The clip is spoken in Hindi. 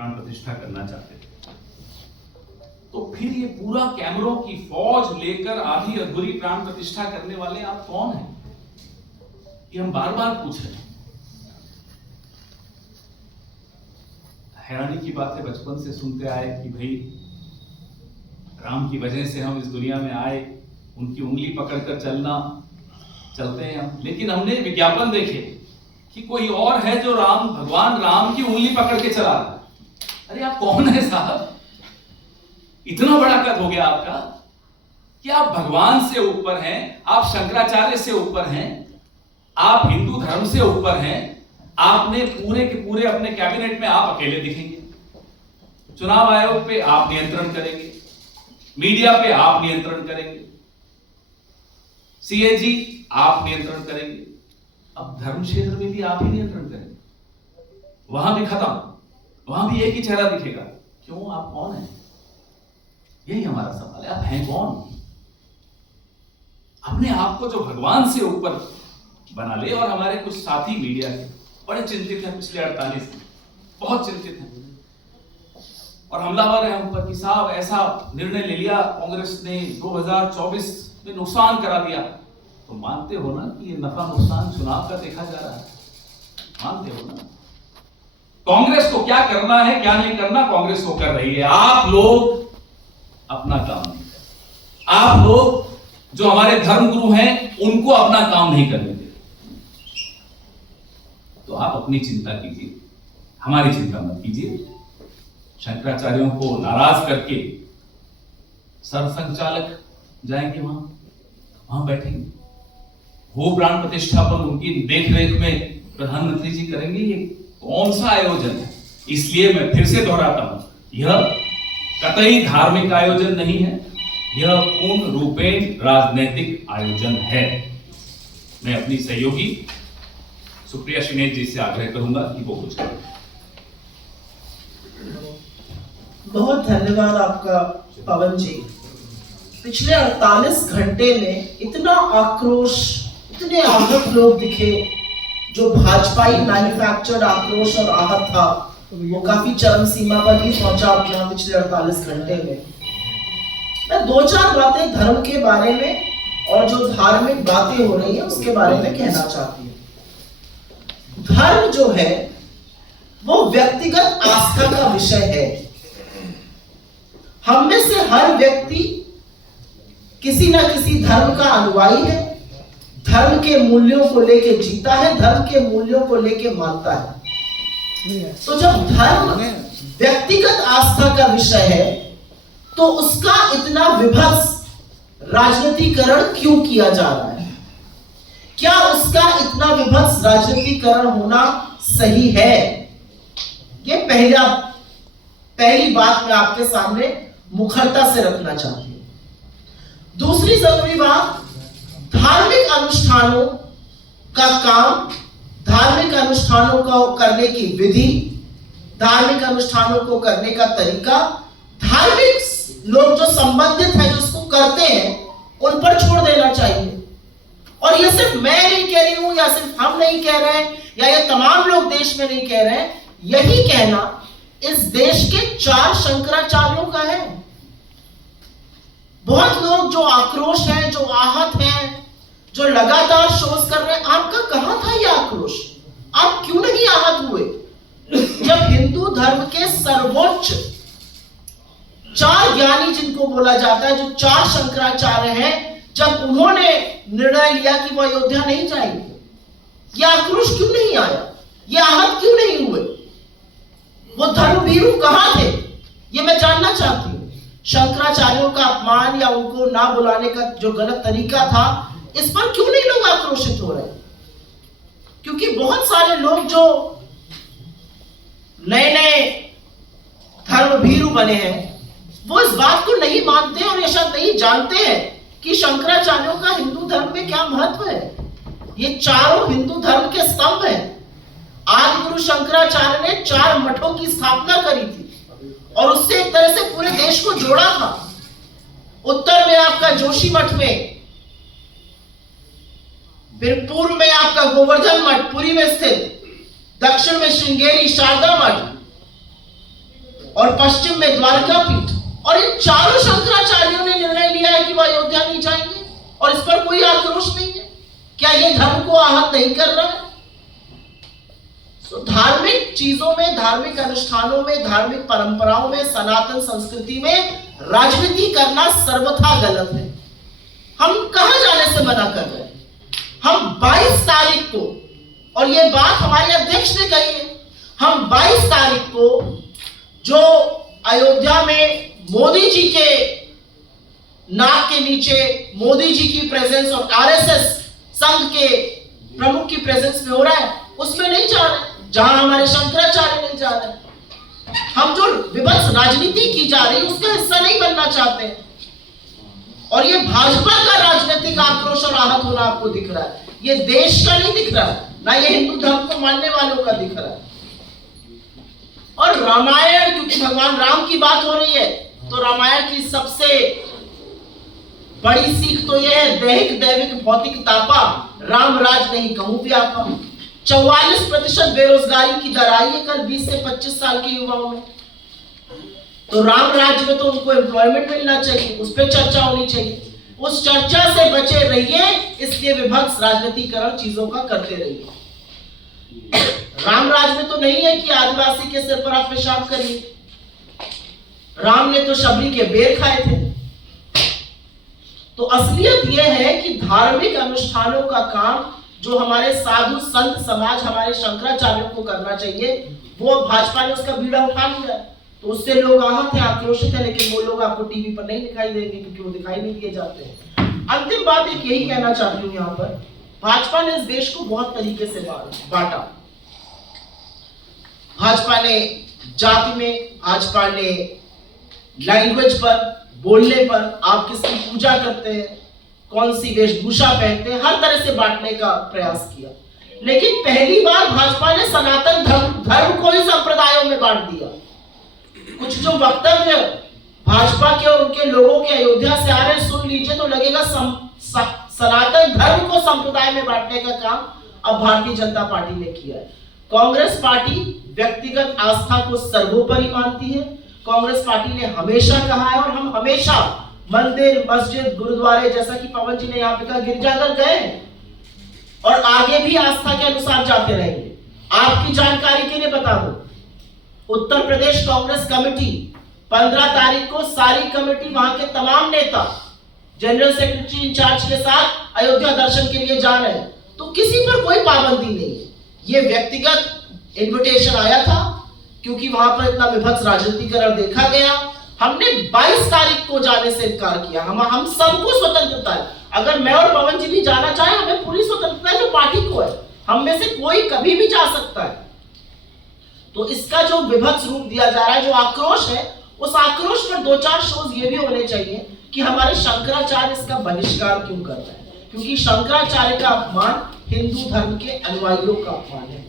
प्राण प्रतिष्ठा करना चाहते थे। तो फिर ये पूरा कैमरों की फौज लेकर आधी अधूरी प्राण प्रतिष्ठा करने वाले आप कौन हैं? ये हम बार बार पूछ रहे हैं। हैरानी की बात है, बचपन से सुनते आए कि भाई राम की वजह से हम इस दुनिया में आए, उनकी उंगली पकड़कर चलते हैं हम। लेकिन हमने विज्ञापन देखे कि कोई और है जो भगवान राम की उंगली पकड़ के चला रहा है। अरे आप कौन है साहब? इतना बड़ा कद हो गया आपका कि आप भगवान से ऊपर हैं, आप शंकराचार्य से ऊपर हैं, आप हिंदू धर्म से ऊपर हैं। आपने पूरे के पूरे अपने कैबिनेट में आप अकेले दिखेंगे, चुनाव आयोग पे आप नियंत्रण करेंगे, मीडिया पे आप नियंत्रण करेंगे, सीएजी आप नियंत्रण करेंगे, अब धर्म क्षेत्र में भी आप ही नियंत्रण करेंगे। वहां भी खत्म, वहां भी एक ही चेहरा दिखेगा। क्यों? आप कौन हैं? यही हमारा सवाल है। आप हैं कौन? अपने आप को जो भगवान से ऊपर बना ले। और हमारे कुछ साथी मीडिया के बड़े चिंतित हैं, पिछले 48 दिन बहुत चिंतित हैं और हमलावर है हम पर कि साहब ऐसा निर्णय ले लिया कांग्रेस ने, 2024 में नुकसान करा दिया। तो मानते हो ना कि ये नफा नुकसान चुनाव का देखा जा रहा है? मानते हो ना? कांग्रेस को क्या करना है क्या नहीं करना कांग्रेस को कर रही है। आप लोग अपना काम नहीं करते। आप लोग जो हमारे धर्मगुरु हैं उनको अपना काम नहीं करने देते। तो आप अपनी चिंता कीजिए, हमारी चिंता मत कीजिए। शंकराचार्यों को नाराज करके सरसंघचालक जाएंगे, वहां बैठेंगे, हो प्राण प्रतिष्ठा पर उनकी देखरेख में प्रधानमंत्री जी करेंगे। ये कौन सा आयोजन है? इसलिए मैं फिर से दोहराता हूं, यह कतई धार्मिक आयोजन नहीं है, यह पूर्ण रूपेण राजनीतिक आयोजन है। मैं अपनी सहयोगी सुप्रिया शिनेज जी से आग्रह करूंगा कि वो कुछ करें। बहुत धन्यवाद आपका पवन जी। पिछले 48 घंटे में इतना आक्रोश, इतने आहत लोग दिखे। जो भाजपाई मैन्युफैक्चर्ड आक्रोश और आहत था वो काफी चरम सीमा पर ही पहुंचा अपना पिछले 48 घंटे में। मैं दो चार बातें धर्म के बारे में और जो धार्मिक बातें हो रही है उसके बारे में कहना चाहती हूँ। धर्म जो है वो व्यक्तिगत आस्था का विषय है। हम में से हर व्यक्ति किसी ना किसी धर्म का अनुयायी है, धर्म के मूल्यों को लेके जीता है, धर्म के मूल्यों को लेके मानता है। तो जब धर्म व्यक्तिगत आस्था का विषय है तो उसका इतना विभत्स राजनीतिकरण क्यों किया जा रहा है? क्या उसका इतना विभत्स राजनीतिकरण होना सही है? ये पहली बात मैं आपके सामने मुखरता से रखना चाहती हूं। दूसरी जरूरी बात, धार्मिक अनुष्ठानों का काम, धार्मिक अनुष्ठानों को करने की विधि, धार्मिक अनुष्ठानों को करने का तरीका, धार्मिक लोग जो संबंधित हैं, जो इसको करते हैं, उन पर छोड़ देना चाहिए। और ये सिर्फ मैं नहीं कह रही हूं, या सिर्फ हम नहीं कह रहे हैं, या ये तमाम लोग देश में नहीं कह रहे हैं। यही कहना इस देश के 4 शंकराचार्यों का है। बहुत लोग जो आक्रोश हैं, जो आहत हैं, जो लगातार शोध कर रहे हैं, आपका कहां था यह आक्रोश? आप क्यों नहीं आहत हुए जब हिंदू धर्म के सर्वोच्च 4 ज्ञानी जिनको बोला जाता है, जो 4 शंकराचार्य हैं, जब उन्होंने निर्णय लिया कि वो अयोध्या नहीं जाएंगे, यह आक्रोश क्यों नहीं आया? ये आहत क्यों नहीं हुए? वो धर्मभीरू कहां थे? ये मैं जानना चाहती हूं। शंकराचार्यों का अपमान या उनको ना बुलाने का जो गलत तरीका था, इस पर क्यों नहीं लोग आक्रोशित हो रहे? क्योंकि बहुत सारे लोग जो नए नए धर्मभीरू बने हैं वो इस बात को नहीं मानते और ये शायद नहीं जानते हैं कि शंकराचार्यों का हिंदू धर्म में क्या महत्व है। ये चारों हिंदू धर्म के स्तंभ हैं। आदि गुरु शंकराचार्य ने 4 मठों की स्थापना करी थी और उससे एक तरह से पूरे देश को जोड़ा था। उत्तर में आपका जोशी मठ में, फिर पूर्व में आपका गोवर्धन मठ पुरी में स्थित, दक्षिण में श्रृंगेरी शारदा मठ, और पश्चिम में द्वारका पीठ। और इन चारों शंकराचार्यों ने निर्णय लिया है कि वह अयोध्या नहीं जाएंगे और इस पर कोई आक्रोश नहीं है। क्या ये धर्म को आहत नहीं कर रहा है? तो धार्मिक चीजों में, धार्मिक अनुष्ठानों में, धार्मिक परंपराओं में, सनातन संस्कृति में राजनीति करना सर्वथा गलत है। हम कहां जाने से मना कर रहे हैं? हम 22 तारीख को, और ये बात हमारे अध्यक्ष ने कही है, हम 22 तारीख को जो अयोध्या में मोदी जी के नाक के नीचे मोदी जी की प्रेजेंस और आरएसएस संघ के प्रमुख की प्रेजेंस में हो रहा है, उसमें नहीं जा रहे, जहां हमारे शंकराचार्य नहीं जा रहे। हम जो विभत्स राजनीति की जा रही है उसका हिस्सा नहीं बनना चाहते हैं। और ये भाजपा का राजनीतिक आक्रोश और आहत होना आपको दिख रहा है, ये देश का नहीं दिख रहा है, ना ये हिंदू धर्म को मानने वालों का दिख रहा है। और रामायण, क्योंकि भगवान राम की बात हो रही है, तो रामायण की सबसे बड़ी सीख तो यह है, दैहिक दैविक भौतिक तापा, राम राज नहीं कहूं व्यापा। 44% बेरोजगारी की दर आई है कल 20 से 25 साल के युवाओं में। तो राम राज्य में तो उनको एम्प्लॉयमेंट मिलना चाहिए, उस पर चर्चा होनी चाहिए। उस चर्चा से बचे रहिए, इसलिए विभत्स राजनीतिकरण चीजों का करते रहिए। राम राज में तो नहीं है कि आदिवासी के सिर पर आप पेशाब करिए। राम ने तो शबरी के बेर खाए थे। तो असलियत यह है कि धार्मिक अनुष्ठानों का काम जो हमारे साधु संत समाज, हमारे शंकराचार्यों को करना चाहिए, वो भाजपा ने उसका बीड़ा उठा लिया। तो उससे लोग आहत हैं, आक्रोशित हैं, लेकिन वो लोग आपको टीवी पर नहीं दिखाई देंगे क्योंकि वो दिखाई नहीं दिए जाते हैं। अंतिम बात एक यही कहना चाहती हूं, यहाँ पर भाजपा ने इस देश को बहुत तरीके से बांटा। भाजपा ने जाति में, भाजपा ने लैंग्वेज पर, बोलने पर, आप किसकी पूजा करते हैं, कौन सी वेशभूषा पहनते हैं, हर तरह से बांटने का प्रयास किया। लेकिन पहली बार भाजपा ने सनातन धर्म को ही संप्रदायों में बांट दिया। कुछ जो वक्तव्य भाजपा के और उनके लोगों के अयोध्या से आ रहे सुन लीजिए तो लगेगा सनातन धर्म को संप्रदाय में बांटने का काम अब भारतीय जनता पार्टी ने किया है। कांग्रेस पार्टी व्यक्तिगत आस्था को सर्वोपरि मानती है। कांग्रेस पार्टी ने हमेशा कहा है, और हम हमेशा मंदिर, मस्जिद, गुरुद्वारे, जैसा कि पवन जी ने यहाँ पे कहा, गिरजाघर गए और आगे भी आस्था के अनुसार जाते रहेंगे। आपकी जानकारी के लिए बता दूं, उत्तर प्रदेश कांग्रेस कमेटी 15 तारीख को सारी कमेटी, वहां के तमाम नेता जनरल सेक्रेटरी इंचार्ज के साथ अयोध्या दर्शन के लिए जा रहे हैं। तो किसी पर कोई पाबंदी नहीं है। ये व्यक्तिगत इन्विटेशन आया था क्योंकि वहां पर इतना विभत्स राजनीतिकरण देखा गया। हमने 22 तारीख को जाने से इनकार किया। हम सबको स्वतंत्रता है, अगर मैं और पवन जी भी जाना चाहे, हमें पूरी स्वतंत्रता है जो पार्टी को है। हम में से कोई कभी भी जा सकता है। तो इसका जो विभत्स रूप दिया जा रहा है, जो आक्रोश है, उस आक्रोश पर 2-4 शोज ये भी होने चाहिए कि हमारे शंकराचार्य इसका बहिष्कार क्यों कर रहे हैं, क्योंकि शंकराचार्य का अपमान हिंदू धर्म के अनुयायियों का अपमान है।